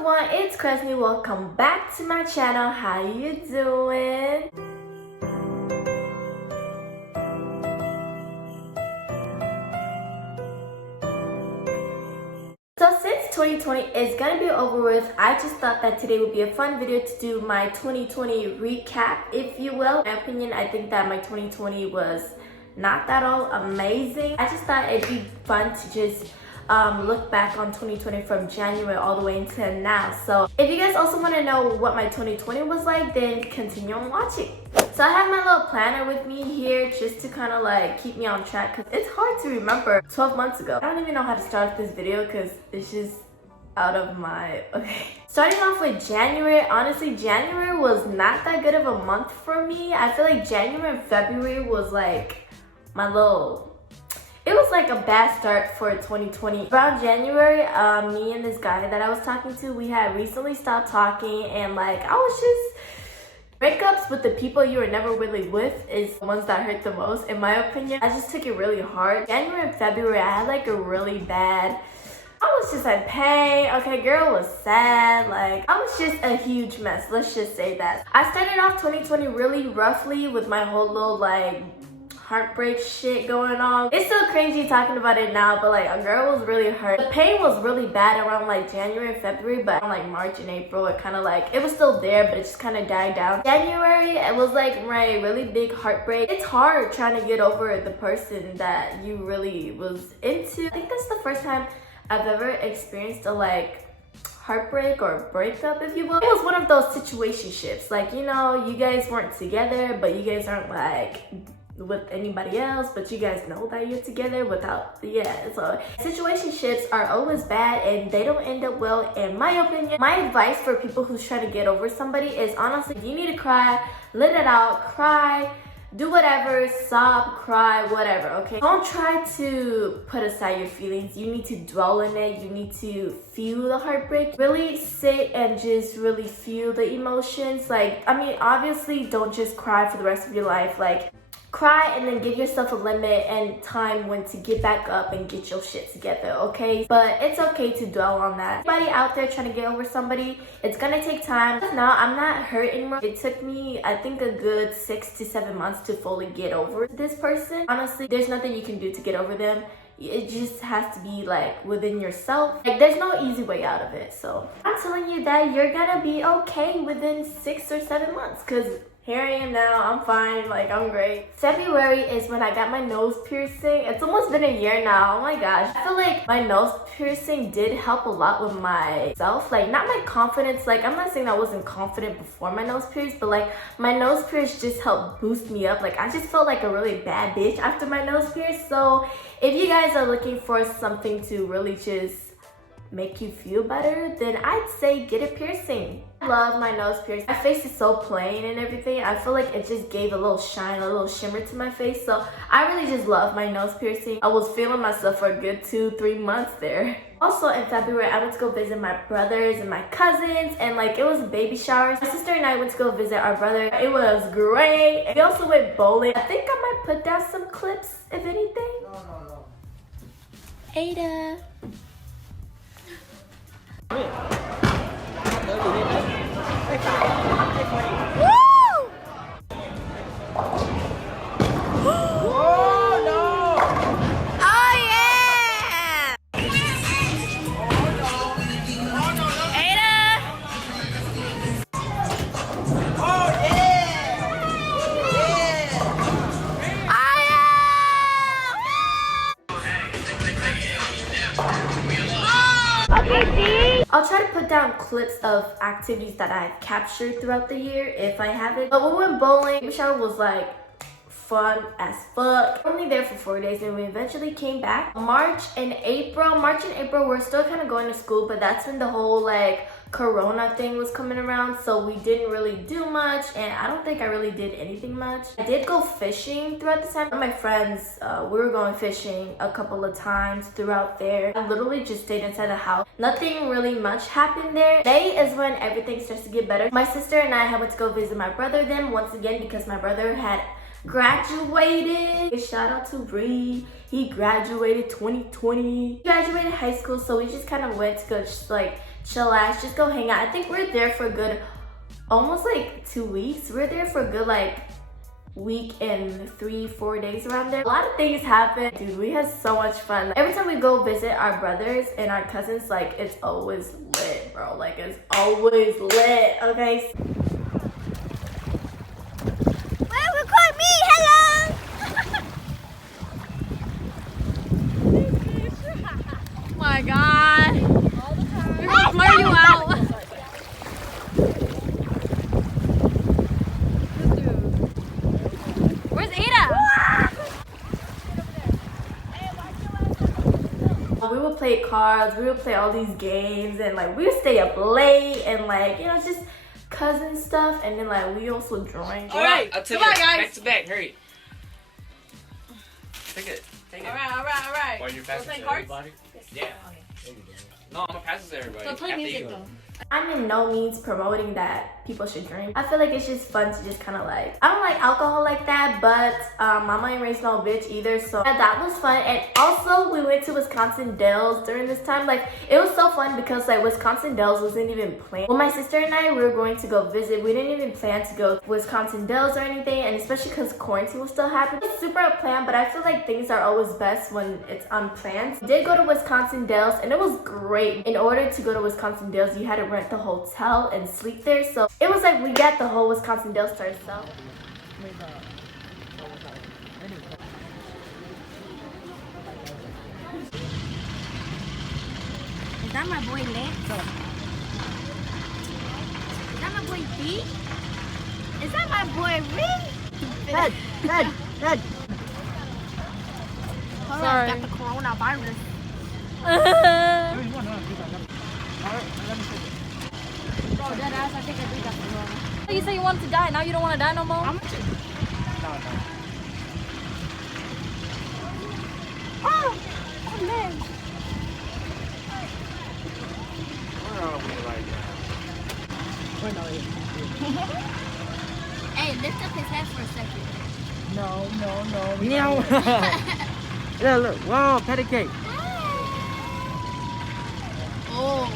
everyone, it's Crezney. Welcome back to my channel. How you doing? So since 2020 is gonna be over with, I just thought that today would be a fun video to do my 2020 recap, if you will. In my opinion, I think that my 2020 was not that all amazing. I just thought it'd be fun to just look back on 2020 from January all the way until now. So if you guys also want to know what my 2020 was like, then continue on watching. So I have my little planner with me here just to kind of like keep me on track, because it's hard to remember 12 months ago. I don't even know how to start this video because it's just out of my... Okay. Starting off with January, honestly, January was not that good of a month for me. I feel like January and February was like my little... It was like a bad start for 2020. Around January, me and this guy that I was talking to, we had recently stopped talking, and like I was just... Breakups with the people you were never really with is the ones that hurt the most, in my opinion. I just took it really hard. January and February, I had like a really bad... I was just in pain. Okay, girl was sad. Like, I was just a huge mess. Let's just say that. I started off 2020 really roughly with my whole little like heartbreak shit going on. It's still crazy talking about it now, but like a girl was really hurt. The pain was really bad around like January and February, but around like March and April, it kind of like, it was still there, but it just kind of died down. January, it was like my really big heartbreak. It's hard trying to get over the person that you really was into. I think that's the first time I've ever experienced a like heartbreak or breakup, if you will. It was one of those situationships. Like, you know, you guys weren't together, but you guys aren't like with anybody else, but you guys know that you're together without, yeah. So situationships are always bad and they don't end up well, in my opinion. My advice for people who's trying to get over somebody is, honestly, you need to cry, let it out, cry, do whatever, sob, cry, whatever, okay? Don't try to put aside your feelings. You need to dwell in it. You need to feel the heartbreak. Really sit and just really feel the emotions. Like, I mean, obviously don't just cry for the rest of your life. Like, cry and then give yourself a limit and time when to get back up and get your shit together, okay? But it's okay to dwell on that. Anybody out there trying to get over somebody, it's gonna take time. Now, I'm not hurt anymore. It took me, I think, a good 6 to 7 months to fully get over this person. Honestly, there's nothing you can do to get over them. It just has to be like within yourself. Like, there's no easy way out of it. So I'm telling you that you're gonna be okay within 6 or 7 months, because here I am now, I'm fine, like I'm great. February is when I got my nose piercing. It's almost been a year now, oh my gosh. I feel like my nose piercing did help a lot with myself. Like, not my confidence, like I'm not saying I wasn't confident before my nose pierced, but like my nose pierce just helped boost me up. Like, I just felt like a really bad bitch after my nose pierce. So if you guys are looking for something to really just make you feel better, then I'd say get a piercing. I love my nose piercing. My face is so plain and everything. I feel like it just gave a little shine, a little shimmer to my face. So I really just love my nose piercing. I was feeling myself for a good 2-3 months there. Also in February, I went to go visit my brothers and my cousins, and like it was baby showers. My sister and I went to go visit our brother. It was great. We also went bowling. I think I might put down some clips, if anything. No. Ada. I'll try to put down clips of activities that I've captured throughout the year if I have it. But we went bowling. The show was like fun as fuck. Only there for 4 days and we eventually came back. March and April, we're still kind of going to school, but that's when the whole like Corona thing was coming around, so we didn't really do much, and I don't think I really did anything much. I did go fishing throughout the time. My friends, we were going fishing a couple of times throughout there. I literally just stayed inside the house. Nothing really much happened there. May is when everything starts to get better. My sister and I went to go visit my brother then once again, because my brother had graduated. Shout out to Bree. He graduated 2020. He graduated high school, so we just kind of went to go just like chillax, just go hang out. I think we're there for a good, almost like 2 weeks. We're there for a good like week and 3-4 days around there. A lot of things happen. Dude, we had so much fun. Every time we go visit our brothers and our cousins, like it's always lit, bro. Like it's always lit, okay? Well, record me, hello! Oh my god. All the time. We're gonna blur you out. Where's Ada? We would play cards, we would play all these games, and like we would stay up late and like, you know, just cousin stuff, and then like we also drank. Alright, I'll take Come it on, guys. back to back, hurry. Take it. Alright. While you're passing play to cards? everybody? Yeah. No, I'm gonna pass it to everybody. So play after music you. though. I'm in no means promoting that people should drink. I feel like it's just fun to just kind of like, I don't like alcohol like that, but mama ain't raised no bitch either, so yeah, that was fun. And also we went to Wisconsin Dells during this time. Like it was so fun because like Wisconsin Dells wasn't even planned. Well, my sister and I, we were going to go visit. We didn't even plan to go to Wisconsin Dells or anything, and especially because quarantine was still happening. It's super unplanned, but I feel like things are always best when it's unplanned. We did go to Wisconsin Dells and it was great. In order to go to Wisconsin Dells, you had to rent the hotel and sleep there, so it was like we got the whole Wisconsin Dells to ourselves. Is that my boy Lance? Is that my boy B? Is that my boy Rick? Head. Hold on, Sorry. got the coronavirus. Bro, dead ass, I think I do got the corona. You said you wanted to die, now you don't want to die no more? Oh man. Where are we right Hey, lift up his head for a second. Yeah, look. Whoa, patty cake. Oh.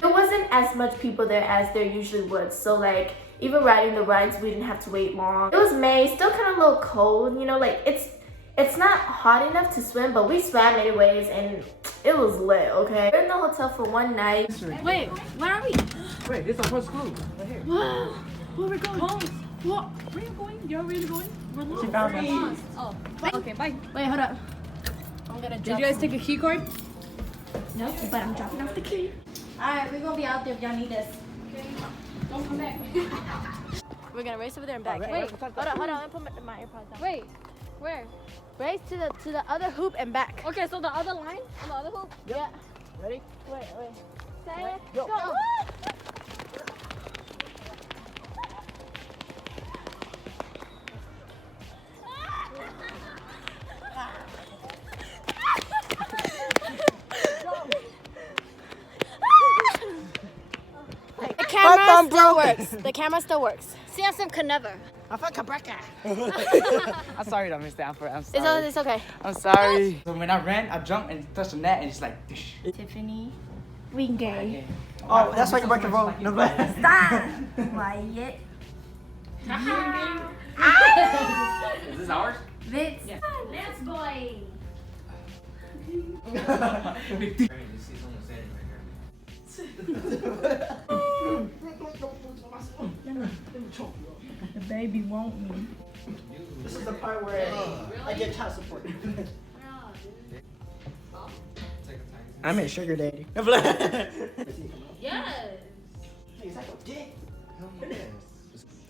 There wasn't as much people there as there usually would, so like even riding the rides we didn't have to wait long. It was May, still kind of a little cold, you know, like it's not hot enough to swim, but we swam anyways and it was lit, okay? We're in the hotel for one night. Wait, where are we? Wait, this is our first clue. Right here. Where are we going? What? Where are you going? You're really going? We're lost. She found us. We're lost. Oh, okay, bye. Wait, hold up. I'm gonna Did you guys take a key card? No, but I'm dropping off the key. Alright, we're gonna be out there if y'all need us. Okay? Don't come back. We're gonna race over there and back. Wait, hold on, let me put my AirPods down. Wait, where? Race to the other hoop and back. Okay, so the other line? On the other hoop? Yeah. Ready? Wait. Say it. Go. Go. The camera still works. The camera still works. Samson can never. I'm sorry, though, Mr. Alfred. I'm It's, sorry. it's okay. I'm sorry. So when I ran, I jumped and touched the net, and it's like, dish. Tiffany. We gay. Oh, that's why you break the roll. No, Stop. Quiet. Is this ours? Vince. Let's boy. The baby won't me. This is the part where I get child support. I'm a sugar daddy. Yes.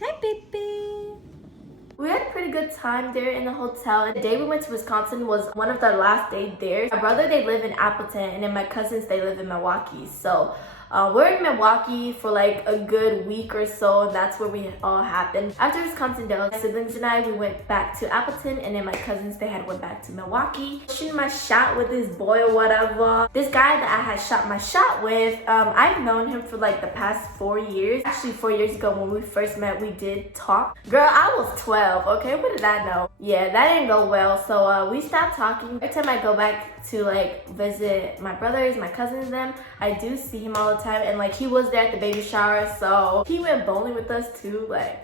Hi, baby. We had a pretty good time there in the hotel. And the day we went to Wisconsin was one of our last days there. My brother, they live in Appleton, and then my cousins, they live in Milwaukee. So We're in Milwaukee for like a good week or so, and that's where we all happened. After Wisconsin Dells, my siblings and I, we went back to Appleton, and then my cousins, they had went back to Milwaukee. Shooting my shot with this boy or whatever. This guy that I had shot my shot with, I've known him for like the past 4 years. Actually 4 years ago when we first met, we did talk. Girl, I was 12, okay? What did I know? Yeah, that didn't go well, so we stopped talking. Every time I go back to like visit my brothers, my cousins, them, I do see him all the time, and like he was there at the baby shower, so he went bowling with us too, like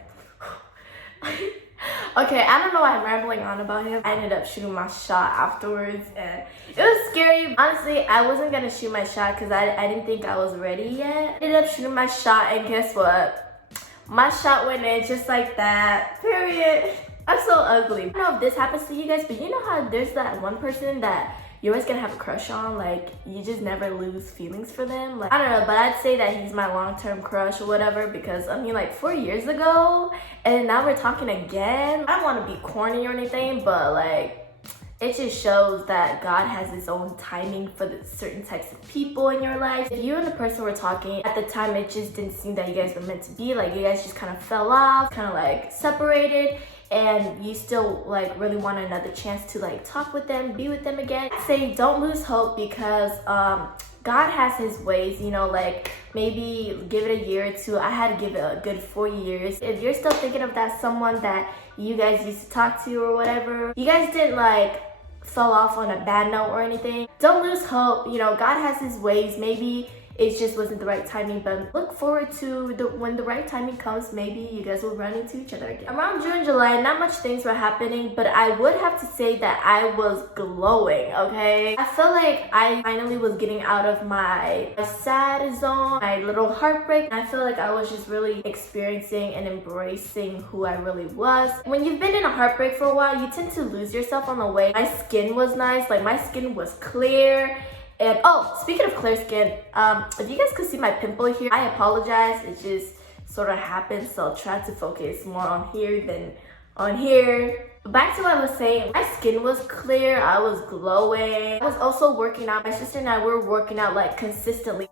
okay, I don't know why I'm rambling on about him. I ended up shooting my shot afterwards, and it was scary. Honestly, I wasn't gonna shoot my shot because I didn't think I was ready yet. I ended up shooting my shot, and guess what? My shot went in just like that, period. I'm so ugly. I don't know if this happens to you guys, but you know how there's that one person that you're always gonna have a crush on, like you just never lose feelings for them. Like I don't know, but I'd say that he's my long-term crush or whatever, because I mean like 4 years ago, and now we're talking again. I don't want to be corny or anything, but like it just shows that God has his own timing for the certain types of people in your life. If you and the person were talking at the time, it just didn't seem that you guys were meant to be, like you guys just kind of fell off, kind of like separated, and you still like really want another chance to like talk with them, be with them again, I'd say don't lose hope, because God has his ways, you know, like maybe give it a year or two. I had to give it a good 4 years. If you're still thinking of that someone that you guys used to talk to or whatever, you guys didn't like fell off on a bad note or anything, don't lose hope. You know, God has his ways. Maybe it just wasn't the right timing, but look forward to when the right timing comes, maybe you guys will run into each other again. Around June, July, not much things were happening, but I would have to say that I was glowing, okay? I felt like I finally was getting out of my sad zone, my little heartbreak. I feel like I was just really experiencing and embracing who I really was. When you've been in a heartbreak for a while, you tend to lose yourself on the way. My skin was nice, like my skin was clear. And oh, speaking of clear skin, if you guys could see my pimple here, I apologize. It just sort of happened, so I'll try to focus more on here than on here. Back to what I was saying, my skin was clear, I was glowing. I was also working out. My sister and I were working out like consistently.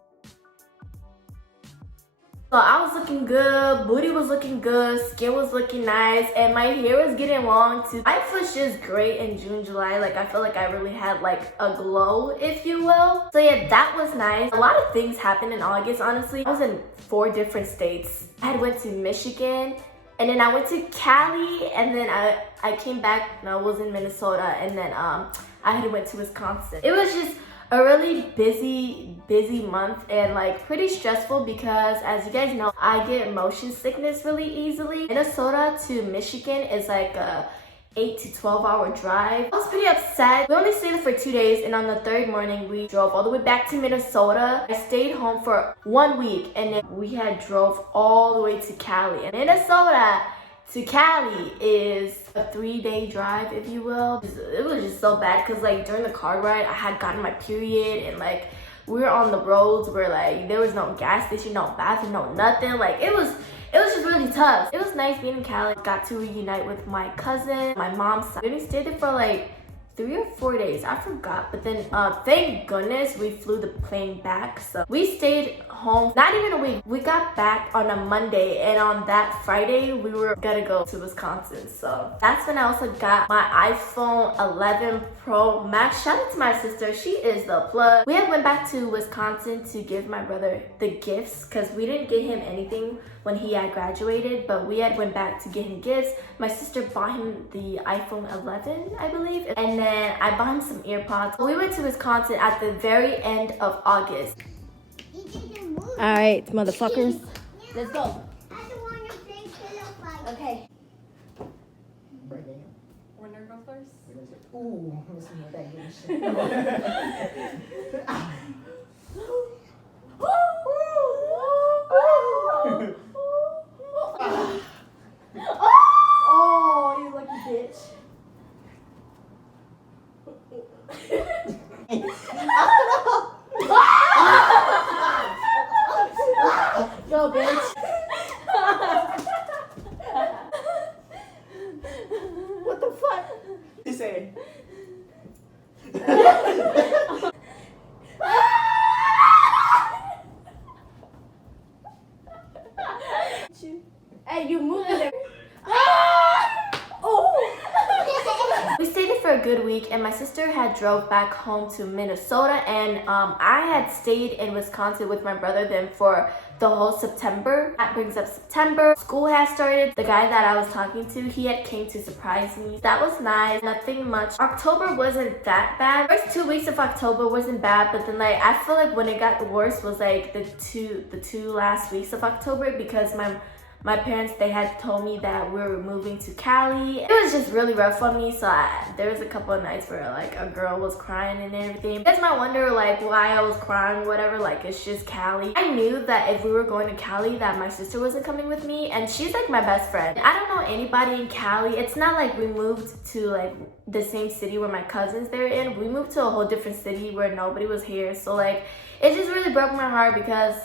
So I was looking good, booty was looking good, skin was looking nice, and my hair was getting long too. Life was just great in June, July. Like I felt like I really had like a glow, if you will. So yeah, that was nice. A lot of things happened in August, honestly. I was in 4 different states. I had went to Michigan, and then I went to Cali, and then I came back and I was in Minnesota, and then I had went to Wisconsin. It was just a really busy month, and like pretty stressful, because as you guys know, I get motion sickness really easily. Minnesota to Michigan is like a 8 to 12 hour drive. I was pretty upset. We only stayed there for 2 days, and on the 3rd morning we drove all the way back to Minnesota. I stayed home for 1 week, and then we had drove all the way to Cali. And Minnesota to Cali is a 3-day drive, if you will. It was just so bad, because like during the car ride, I had gotten my period, and like we were on the roads where like there was no gas station, no bathroom, no nothing. Like it was just really tough. It was nice being in Cali. Got to reunite with my cousin, my mom's side. We only stayed there for like 3 or 4 days, I forgot. But then thank goodness we flew the plane back, so we stayed home not even a week. We got back on a Monday, and on that Friday we were gonna go to Wisconsin. So that's when I also got my iPhone 11 Pro Max. Shout out to my sister, she is the plug. We had went back to Wisconsin to give my brother the gifts, because we didn't get him anything when he had graduated, but we had went back to get him gifts. My sister bought him the iPhone 11, I believe, and then I bought him some earpods. We went to Wisconsin at the very end of August. All right, motherfuckers. Let's go. Okay. Winner go first? Ooh, let's see what that gives. Oh, you lucky bitch. Go, bitch. What the fuck? He said. week, and my sister had drove back home to Minnesota, and I had stayed in Wisconsin with my brother then for the whole September. That brings up September. School has started. The guy that I was talking to, he had came to surprise me. That was nice. Nothing much. October wasn't that bad. First 2 weeks of October wasn't bad, but then like I feel like when it got worse was like the two last weeks of October, because my parents, they had told me that we were moving to Cali. It was just really rough on me, so there was a couple of nights where like a girl was crying and everything. You guys might wonder like why I was crying, whatever, like it's just Cali. I knew that if we were going to Cali that my sister wasn't coming with me, and she's like my best friend. I don't know anybody in Cali. It's not like we moved to like the same city where my cousins they're in. We moved to a whole different city where nobody was here, so like it just really broke my heart because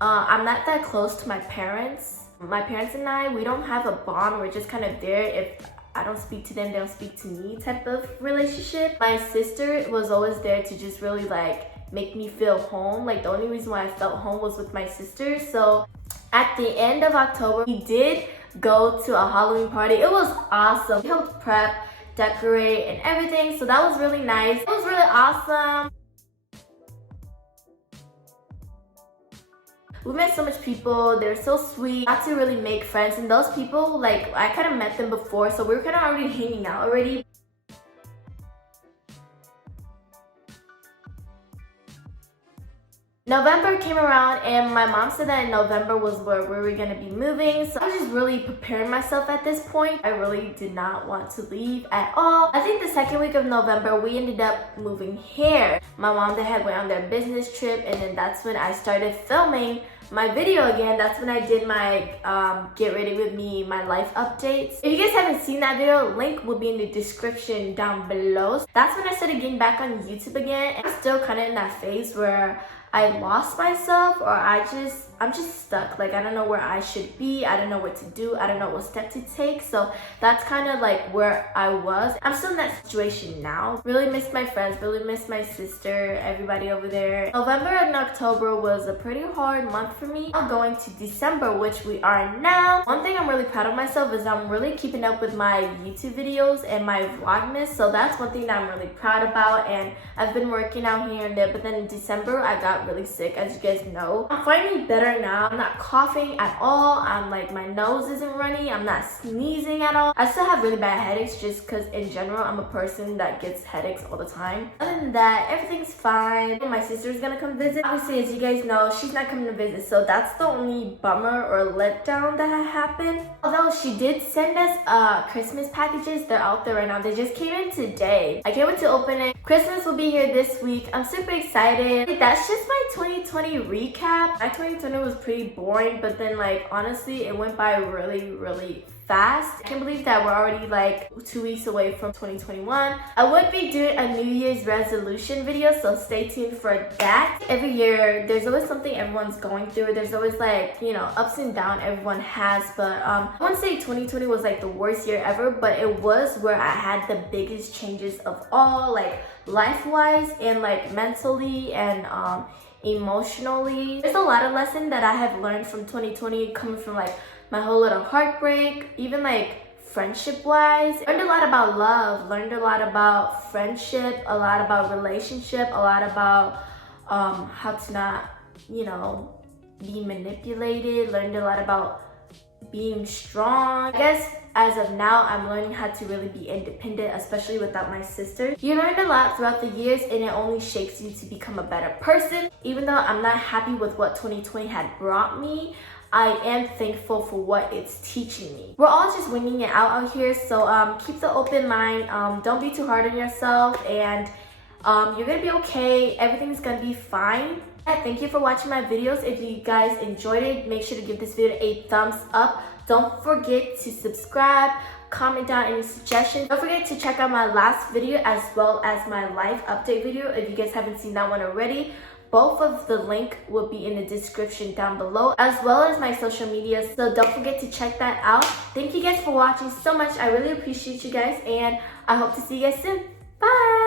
I'm not that close to my parents. My parents and I, we don't have a bond. We're just kind of there. If I don't speak to them, they don't speak to me type of relationship. My sister was always there to just really like make me feel home. Like the only reason why I felt home was with my sister. So at the end of October, we did go to a Halloween party. It was awesome. We helped prep, decorate, and everything. So that was really nice. It was really awesome. We met so much people. They're so sweet. Got to really make friends, and those people, like I kind of met them before, so we were kind of already hanging out already. November came around, and my mom said that in November was where we were gonna be moving. So I was just really preparing myself at this point. I really did not want to leave at all. I think the second week of November, we ended up moving here. My mom, they had went on their business trip, and then that's when I started filming my video again. That's when I did my get ready with me, my life updates. If you guys haven't seen that video, link will be in the description down below. That's when I started getting back on YouTube again. And I'm still kind of in that phase where I lost myself, or I'm just stuck. Like I don't know where I should be. I don't know what to do. I don't know what step to take. So that's kind of like where I was. I'm still in that situation now. Really missed my friends, really missed my sister, everybody over there. November and October was a pretty hard month for me. I'm going to December, which we are now. One thing I'm really proud of myself is I'm really keeping up with my YouTube videos and my Vlogmas. So that's one thing that I'm really proud about, and I've been working out here and there. But then in December, I got really sick, as you guys know. I'm finally better now. I'm not coughing at all. I'm like, my nose isn't runny. I'm not sneezing at all. I still have really bad headaches just because in general, I'm a person that gets headaches all the time. Other than that, everything's fine. My sister's gonna come visit. Obviously, as you guys know, she's not coming to visit, so that's the only bummer or letdown that happened. Although she did send us Christmas packages. They're out there right now. They just came in today. I can't wait to open it. Christmas will be here this week. I'm super excited. That's just my 2020 recap. My 2020 was pretty boring, but then like honestly it went by really fast. I can't believe that we're already like 2 weeks away from 2021. I would be doing a New Year's resolution video, so stay tuned for that. Every year there's always something everyone's going through. There's always like, you know, ups and downs everyone has, but I wouldn't say 2020 was like the worst year ever, but it was where I had the biggest changes of all, like life-wise and like mentally and emotionally. There's a lot of lessons that I have learned from 2020, coming from like my whole little heartbreak, even like friendship wise. Learned a lot about love, learned a lot about friendship, a lot about relationship, a lot about how to not, you know, be manipulated. Learned a lot about being strong. I guess as of now, I'm learning how to really be independent, especially without my sister. You learn a lot throughout the years, and it only shapes you to become a better person. Even though I'm not happy with what 2020 had brought me, I am thankful for what it's teaching me. We're all just winging it out here, so keep the open mind. Don't be too hard on yourself, and you're gonna be okay. Everything's gonna be fine. Thank you for watching my videos. If you guys enjoyed it, make sure to give this video a thumbs up. Don't forget to subscribe, comment down any suggestions. Don't forget to check out my last video as well as my life update video if you guys haven't seen that one already. Both of the link will be in the description down below, as well as my social media, so don't forget to check that out. Thank you guys for watching so much. I really appreciate you guys, and I hope to see you guys soon. Bye!